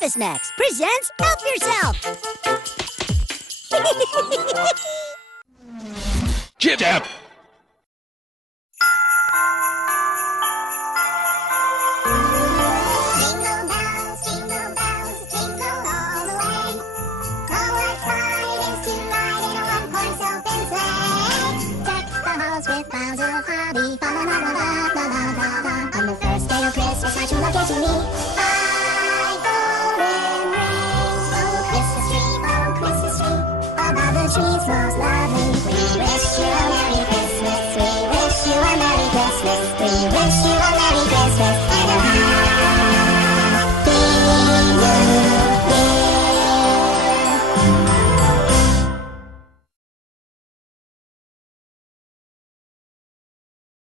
Office Snacks presents Help Yourself! Jib jab! Jingle bells, jingle all the way. Go outside into light in a one-horse open sleigh. Deck the halls with boughs of holly, fa la la la la la la la la. On the first day of Christmas, I should look at you, me. High golden rings, oh Christmas tree, above the trees most lovely. We wish you a Merry Christmas. We wish you a Merry Christmas. We wish you